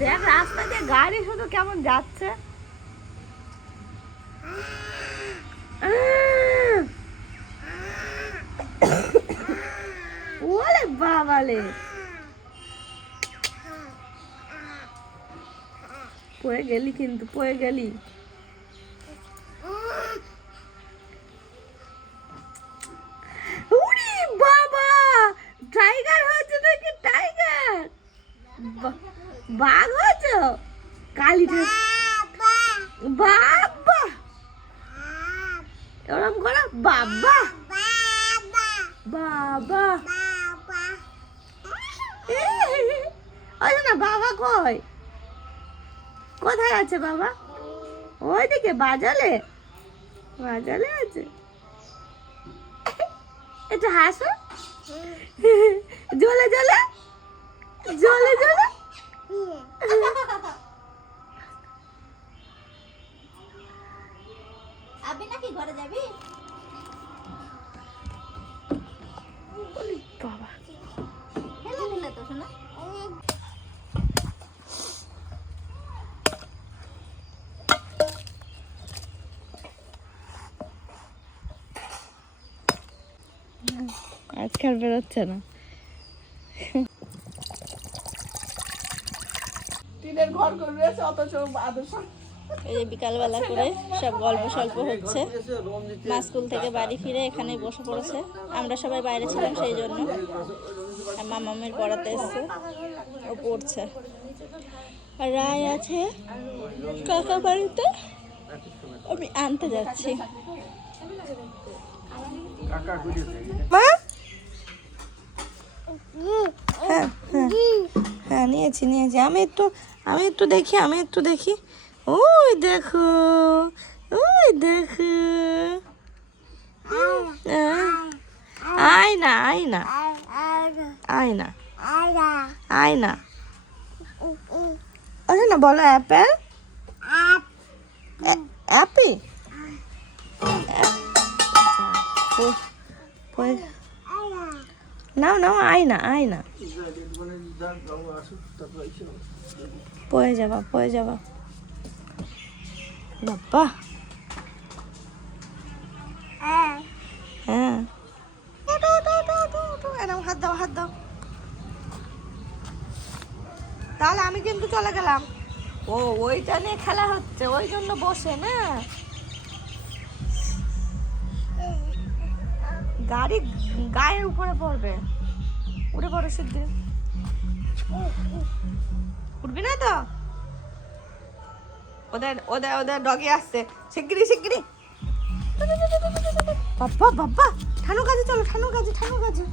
দেখ রাস্তা দিয়ে গাড়ি শুধু কেমন যাচ্ছে। ওরে বাবালে, পড়ে গেলি কিন্তু, পড়ে গেলি। উরি বাবা, টাইগার হয়েছে নাকি? টাইগার, বাঘ হয়েছে? কালি বাবা, ওরম করো বাবা বাবা। ওই না বাবা কই, কোথায় আছে বাবা? ওইদিকে বাজালে, বাজালে আছে। একটু হাসো, জলে জলে জলে জলে। আবি নাকি ঘরে যাবি? বাবা খেলে নিলে তো শোনা। আজকাল বেরোচ্ছে না। টিনের ঘর করে অথচ আদর্শ। এই যে বিকালবেলা করে সব গল্প সল্প হচ্ছে। মা স্কুল থেকে বাড়ি ফিরে এখানেই বসে পড়েছে। আমরা সবাই বাইরে ছিলাম সেই জন্য। আর মামামের পড়াতে এসছে, ও পড়ছে। আর রায় আছে কাকা বাড়িতে, আমি আনতে যাচ্ছি। মা, হ্যাঁ হ্যাঁ হ্যাঁ, নিয়েছি নিয়েছি। আমি একটু দেখি। ওই দেখো, ওই দেখো, আয়না আয়না আয়না আয়না। আচ্ছা না, বলো অ্যাপেল, অ্যাপি। নাও নাও, আয়না আয়না। পড়ে যাবা, পড়ে যাবা বাবা। হ্যাঁ, হাত দাও, হাত দাও। তাহলে আমি কিন্তু চলে গেলাম। ও ওইটা নিয়ে খেলা হচ্ছে, ওই জন্য বসে না। গাড়ি গায়ের উপরে পড়বে, উঠে পড়ো সিদ্ধি। উঠবি না তো? ওদের ওদের ওদের ডগি আসছে, শিগগিরি শিগগিরি। বাবা বাবা, ঠানু কাজে চলো, ঠানু কাজে, ঠানু কাজে।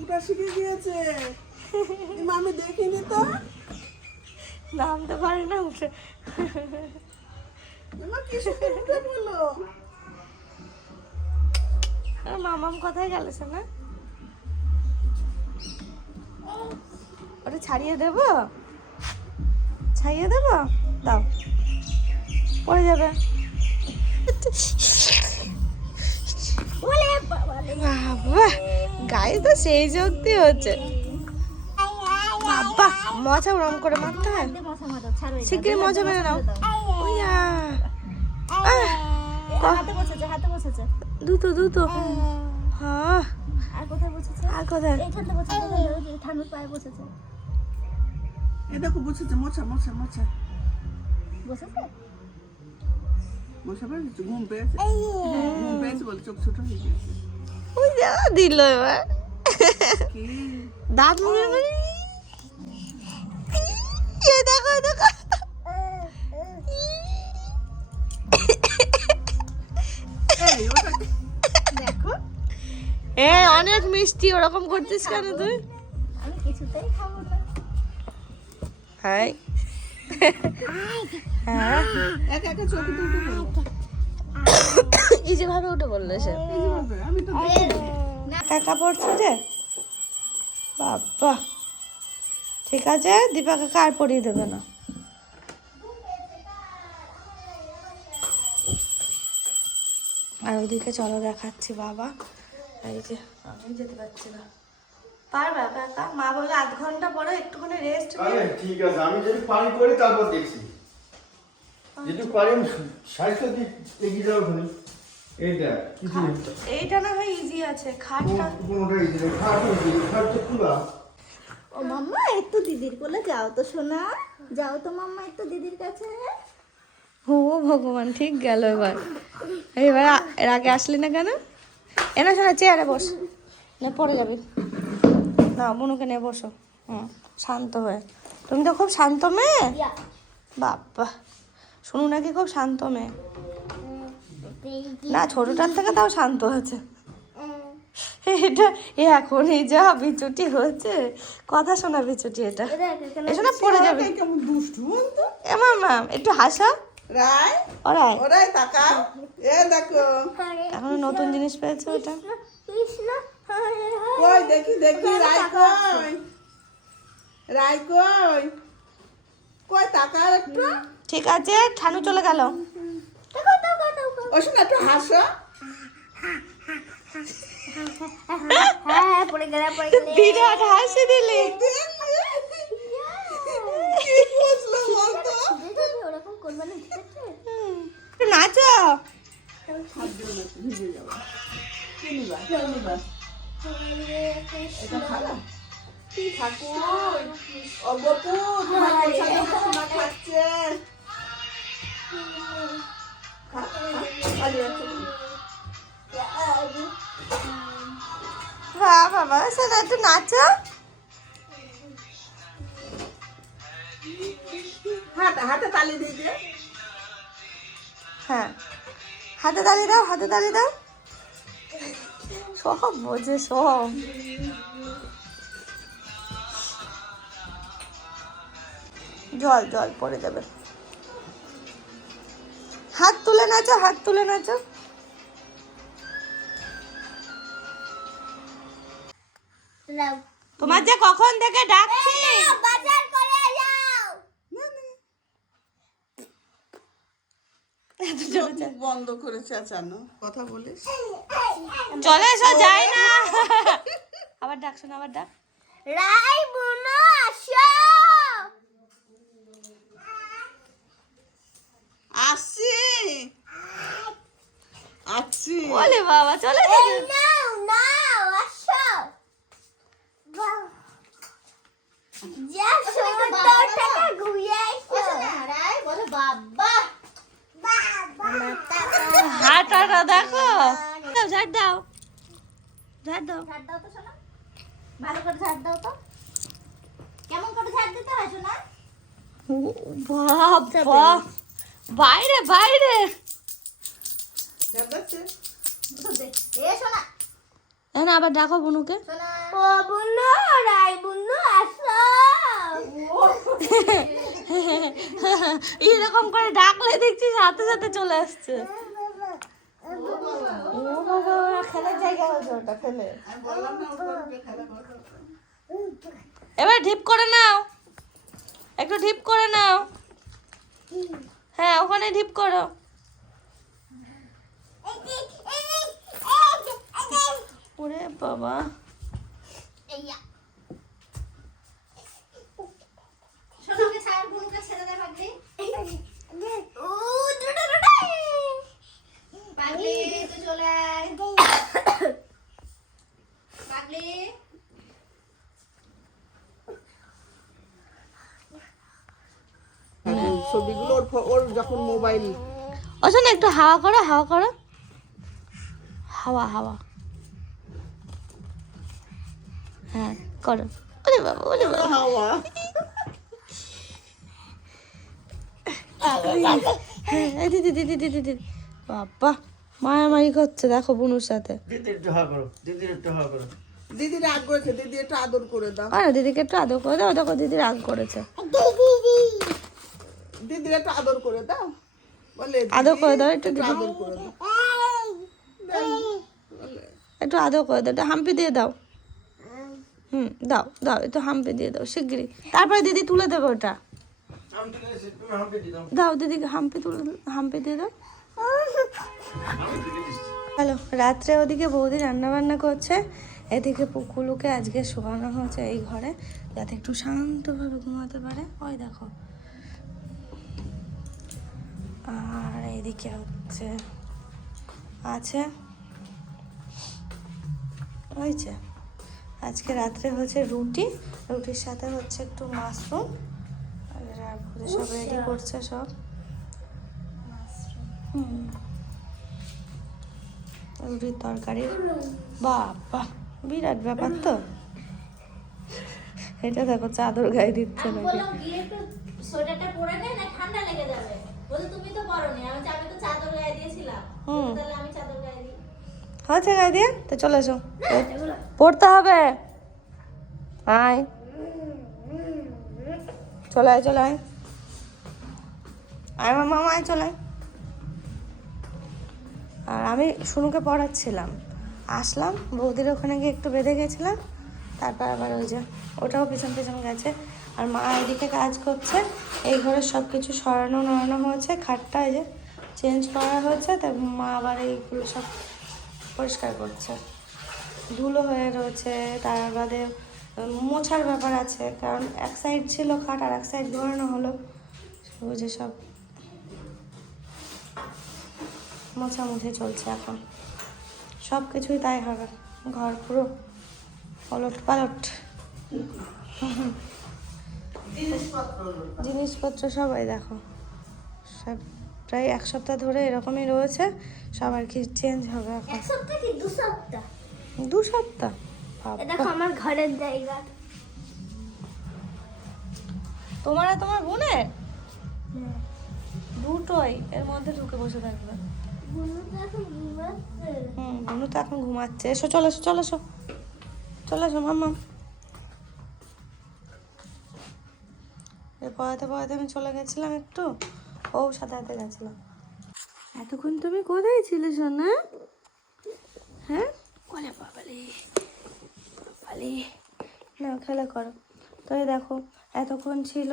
উঠা শিখে গিয়েছে, আমি দেখিনি তো। নামতে পারে না উঠে। মামাম কোথায় গেল না? ওটা ছাড়িয়ে দেবো, ছাড়িয়ে দেবো, দাও, পড়ে যাবে। বাবা, গায়ে তো সেই শক্তি হচ্ছে। বাবা, মজা ওরম করে মারতে হয়। শিগগিরি মজা মেরে নাও। দুটো দুটো। হ্যাঁ, আর কোথায় বসেছে? আর কোথায়? এইখানটা বসেছে, ঠানুর পায়ে বসেছে। এই দেখো বসেছে, মোছা মোছা মোছা বসেছে? বসে পড়েছে, ঘুম পেয়েছে, ঘুম পেয়েছে বলে চোখ ছোট হয়ে গেছে। ওই যা দিল এবার। কি দাঁত মুখে মারি। এই দেখো, এই দেখো। দেখো, অনেক মিষ্টি, ওরকম করছিস কেন তুই? আমি কিছুতেই খাবো না। হাই, হ্যাঁ, একা একা চোখে দুটো বলো। এই যেভাবে উঠে বললো সে। এই যে বাবা, আমি তো দেখিনি। কাকা পড়ছে যে, বাবা, ঠিক আছে, দীপাকে কার পরিয়ে দেবে না। আর ওদিকে চলো দেখাচ্ছি বাবা, এই যে আমি যেতে পারছি না। পারবে একা একা? মা বললো 8 ঘন্টা পরে একটুখানি রেস্ট। আরে ঠিক আছে, আমি যদি পারি করি তারপর দেখছি। যদি পারি আমি সাইকেল দিয়ে এগিয়ে যাবো ওখানে। এইটা কিছু এইটা না হয় ইজি আছে, খাটটা কোনোটা ইজি নেই, খাট তো খুলা। ও মাম্মা একটু দিদির কোলে যাও তো সোনা, যাও তো মাম্মা একটু দিদির কাছে। ও ভগবান, ঠিক গেল এবার। এবার এর আগে আসলি না কেন? এনা শোনা, চেয়ারে বস, না পড়ে যাবি না। বুনুকে নিয়ে বসো। শান্ত হয়ে। তুমি তো খুব শান্ত মেয়ে। বাবা, শুনু নাকি খুব শান্ত মেয়ে। না, ছোটটার থেকে তাও শান্ত হয়েছে। এটা এখন এই যা বিচুটি হচ্ছে, কথা শোনা বিচুটি এটা। এসো না, পড়ে যাবে। কেমন দুষ্টু বলতো। এ মামা একটু হাসা। রাই, ওরাই ওরাই তাকাও, এ দেখো। এখন নতুন জিনিস পেয়েছে ওটা। কই দেখি দেখি, রাই কই, রাই কই, কই তাকাও একটু। ঠিক আছে, ঠানু চলে গেল। ও শোনা, একটু হাসো। হ্যাঁ পড়ে গেলে বিরাট হাসি দিলি। কি বুঝলো বলতো? ওরকম করবে না, ঠিক আছে? নাচো। ভিজে যাবো। কি নিবা? কি নিবা? এটা খালা? ঠাকুর, ও গপু, তোমার পোশাকে সোনা খাচ্ছে। বাহ বাবা, শোনা একটু নাচো। হাতে হাতে তালি দিয়ে দে। হ্যাঁ, হাতে তালি দাও, হাতে তালি দাও। সব বোঝে সব। জল জল পড়ে যাবে। হাত তুলে নাচো, হাত তুলে নাচো। তোমার যে কখন থেকে ডাকছি। বাজার করে যাও। এত জোরে মুখ বন্ধ করে চেঁচানো, কথা বলিস। চলে এসো, যাই না। আবার ডাক, শোনা আবার ডাক। রাই বুনো আসো। আসছি আসছি। বলে বাবা চলে এই নাও নাও আসো। যা সুন্দরটাকে ঘুরিয়ে আইছো। রাই বলে বাবা হাঁটাটা দেখো। ঝাড় দাও, ঝাড় দাও। ঝাড় দাও তো শোনা, ভালো করে ঝাড় দাও তো। কেমন করে ঝাড় দিতে হয় শোনা? বাবা, বাইরে বাইরে। যাচ্ছে। এ শোনা, না আবার ডাকো বুনুকে। শোনা। ও বুনু, রাই বুনু আসো। এরকম করে ডাকলে দেখছি সাথে সাথে চলে আসছে। ও বাবা, খেলার জায়গা হয়েছে ওটা, খেলে। আমি বললাম না ওটা খেলা করো। এবার ঢিপ করে নাও, একটু ঢিপ করে নাও। হ্যাঁ, ওখানে ঢিপ করো। ওরে বাবা, এইয়া শোনাকে ছাড়, বুনুকে ছেড়ে দে পাগলি। ও দুটো দুটো পাগলি, তুই চলে আয় পাগলি। ছবিগুলো ওর যখন মোবাইল। ও শোনো, একটু হাওয়া করো, হাওয়া করো, হাওয়া হাওয়া। হ্যাঁ করো। ওরে বাবা, ওরে বাবা। হাওয়া। হ্যাঁ, দিদি দিদি দিদি দিদি। বাবা, মারামারি করছে দেখো বুনুর সাথে। দিদির একটু হাওয়া করো, দিদির একটু হাওয়া করো। দিদি রাগ করেছে, দিদি একটু আদর করে দাও। আর দিদিকে একটু আদর করে দাও। দেখো দিদি রাগ করেছে। দিদির একটু আদর করে দাও, বলে আদর করে দাও, একটু একটু দিদি, আদর করে দাও। একটু আদর করে দাও, একটু হাম্পি দিয়ে দাও। দাও দাও, একটু হাম্পে দিয়ে দাও শিগগিরই, তারপরে দিদি তুলে দেবে ওটা। আমি তো এসে তুমি হাঁপে দিলাম। দাও দিদিকে হাম্পে তুলে, হাম্পে দিয়ে দাও। আমি তুলে দিচ্ছি। হ্যালো, রাত্রে ওদিকে বৌদি রান্না বান্না করছে, এদিকে পুকুলুকে আজকে শোয়ানো হয়েছে এই ঘরে যাতে একটু শান্তভাবে ঘুমাতে পারে। ওই দেখো, আর এইদিকে হচ্ছে আছে হয়েছে আজকে রাত্রে হচ্ছে রুটি, রুটির সাথে হচ্ছে একটু মাশরুম, আর ভুজে সব রেডি করছে সব। রুটির তরকারি, বাবা বিরাট ব্যাপার তো। এটা দেখো চাদর গায়ে দিচ্ছে নাকি। বললাম গিয়ে একটু সোয়েটারটা পরে নে, না ঠান্ডা লেগে যাবে। বলে তুমি তো পরোনি, আমি তো চাদর গায়ে দিয়েছিলাম। তাহলে আমি চাদর গায়ে দিই। হচ্ছে গায়ে দিয়ে তো চলে এসো, পড়তে হবে। আয় চলে আয়, চলে আয়, আয় মামা আয়, চলে আয়। আর আমি শুনুকে পড়াচ্ছিলাম, আসলাম বৌদির ওখানে গিয়ে একটু বেঁধে গেছিলাম, তারপর আবার ওই যে ওটাও পিছন পিছন গেছে। আর মা এদিকে কাজ করছে, এই ঘরে সব কিছু সরানো নড়ানো হয়েছে, খাটটা এই যে চেঞ্জ করা হয়েছে, তাই মা আবার এইগুলো সব পরিষ্কার করছে, ধুলো হয়ে রয়েছে। তার বাদে মোছার ব্যাপার আছে, কারণ এক সাইড ছিল খাট আর এক সাইড ধরানো হলো, বুঝে সব মোছামুছি চলছে এখন। সব কিছুই তাই হবে, ঘর পুরো ওলট পালট। জিনিসপত্র সবাই দেখো সব প্রায় এক সপ্তাহ ধরে এরকমই রয়েছে, সব আর কি চেঞ্জ হবে এখন। এক সপ্তাহ কি 2 সপ্তাহ? 2 সপ্তাহ? এ দেখো আমার ঘরের জায়গা। তোমার আর তোমার বোনের দুটোই এর মধ্যে ঢুকে বসে থাকবে। বুনু তো এখন ঘুমাচ্ছে। বোনু তো এখন ঘুমাচ্ছে। এসো, চলে এসো, চলে এসো, চলে এসো মাম্মা। পড়াতে পড়াতে আমি চলে গেছিলাম একটু, ও সাথে সাথে গেছিলাম। এতক্ষণ তুমি কোথায় ছিলে সোনা? হ্যাঁ, বলে বাবালি বাবালি, না খেলা করো। তো এই দেখো এতক্ষণ ছিল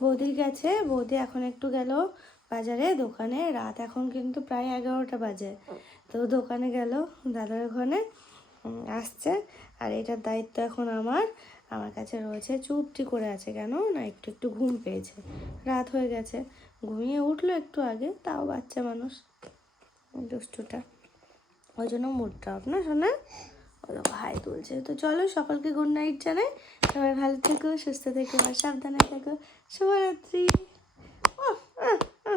বৌদি গেছে, বৌদি এখন একটু গেল বাজারে দোকানে, রাত এখন কিন্তু প্রায় 11টা বাজে। তো দোকানে গেল দাদার ওখানে, আসছে। আর এটার দায়িত্ব এখন আমার কাছে রয়েছে। চুপটি করে আছে কেন না, একটু একটু ঘুম পেয়েছে, রাত হয়ে গেছে, ঘুমিয়ে উঠলো একটু আগে, তাও বাচ্চা মানুষ দুষ্টুটা, ওই জন্য মুডটা অফ না শোনা। ও দেখো হাই তুলছে। তো চলো সকলকে গুড নাইট জানাই, সবাই ভালো থেকো, সুস্থ থেকো আর সাবধানে থেকো। শুভরাত্রি।